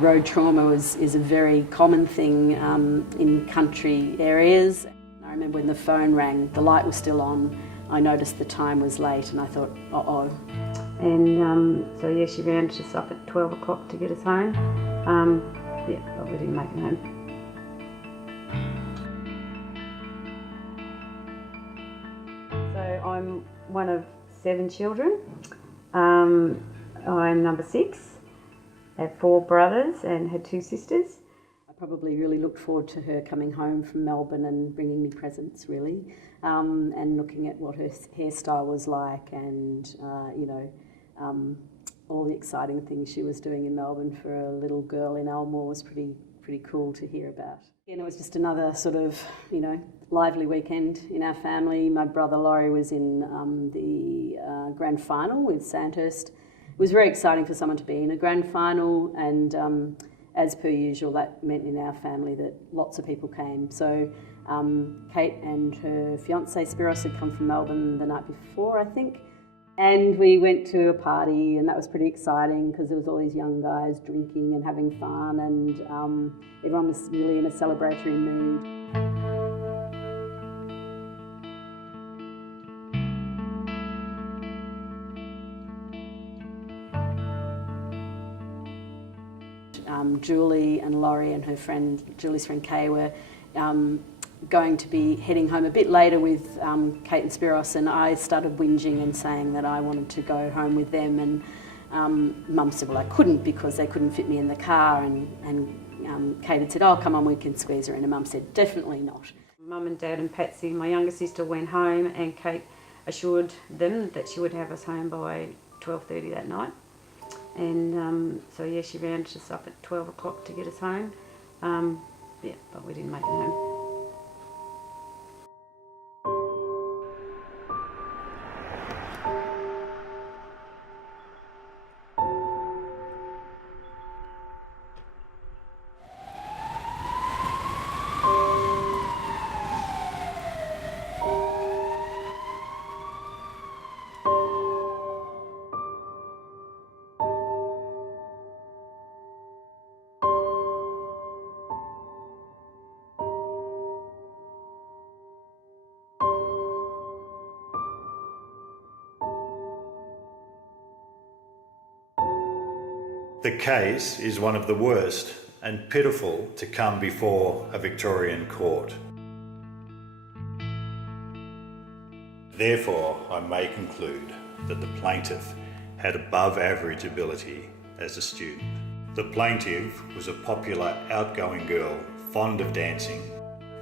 road trauma is a very common thing in country areas. I remember when the phone rang, the light was still on. I noticed the time was late and I thought, uh-oh. And so yeah, she rounded us up at 12 o'clock to get us home. But we didn't make it home. So I'm one of 7 children. I'm number 6. I have 4 brothers and had 2 sisters. I probably really looked forward to her coming home from Melbourne and bringing me presents, really, and looking at what her hairstyle was like and, all the exciting things she was doing in Melbourne for a little girl in Elmore was pretty cool to hear about. Again, it was just another sort of, lively weekend in our family. My brother Laurie was in the grand final with Sandhurst. It was very exciting for someone to be in a grand final, and as per usual, that meant in our family that lots of people came. So Kate and her fiancé Spiros had come from Melbourne the night before, I think, and we went to a party, and that was pretty exciting because there was all these young guys drinking and having fun, and everyone was really in a celebratory mood. Julie and Laurie and her friend, Julie's friend Kay, were going to be heading home a bit later with Kate and Spiros, and I started whinging and saying that I wanted to go home with them, and Mum said, well, I couldn't because they couldn't fit me in the car, and Kate had said, oh, come on, we can squeeze her in, and Mum said, definitely not. Mum and Dad and Patsy, my younger sister, went home, and Kate assured them that she would have us home by 12:30 that night. And so yeah, she rounded us up at 12 o'clock to get us home. But we didn't make it home. The case is one of the worst and pitiful to come before a Victorian court. Therefore, I may conclude that the plaintiff had above average ability as a student. The plaintiff was a popular, outgoing girl, fond of dancing.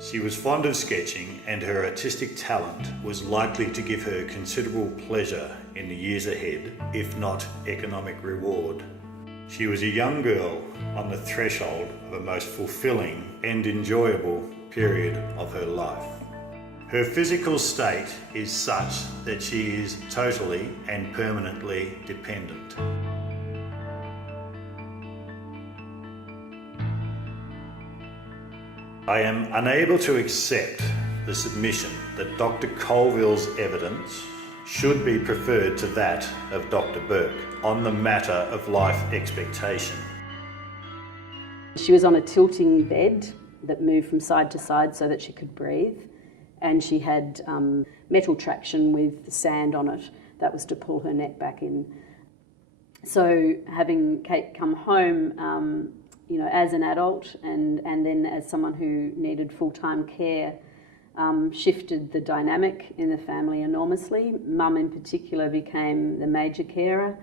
She was fond of sketching, and her artistic talent was likely to give her considerable pleasure in the years ahead, if not economic reward. She was a young girl on the threshold of a most fulfilling and enjoyable period of her life. Her physical state is such that she is totally and permanently dependent. I am unable to accept the submission that Dr. Colville's evidence should be preferred to that of Dr. Burke on the matter of life expectation. She was on a tilting bed that moved from side to side so that she could breathe, and she had metal traction with sand on it that was to pull her neck back in. So having Kate come home, as an adult and then as someone who needed full-time care, shifted the dynamic in the family enormously. Mum in particular became the major carer,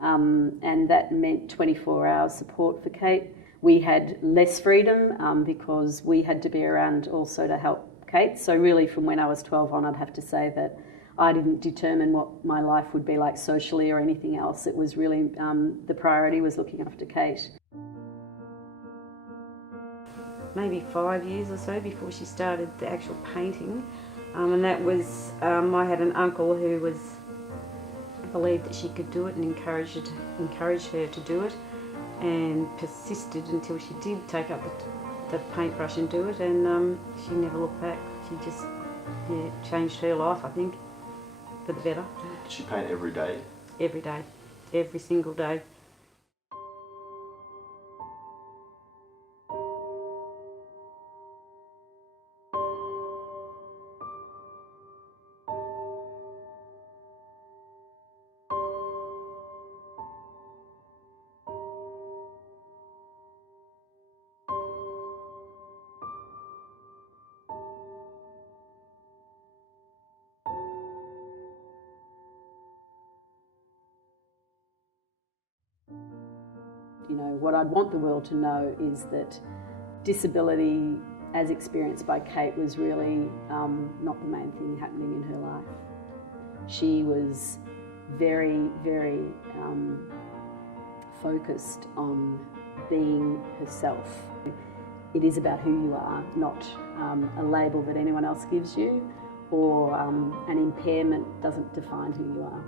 and that meant 24-hour support for Kate. We had less freedom because we had to be around also to help Kate. So really from when I was 12 on, I'd have to say that I didn't determine what my life would be like socially or anything else. It was really, the priority was looking after Kate. Maybe 5 years or so before she started the actual painting, and that was, I had an uncle who believed that she could do it and encouraged her to do it, and persisted until she did take up the paintbrush and do it, and she never looked back. She just changed her life, I think, for the better. Did she paint every day? Every day, every single day. what I'd want the world to know is that disability as experienced by Kate was really not the main thing happening in her life. She was very, very focused on being herself. It is about who you are, not a label that anyone else gives you, or an impairment doesn't define who you are.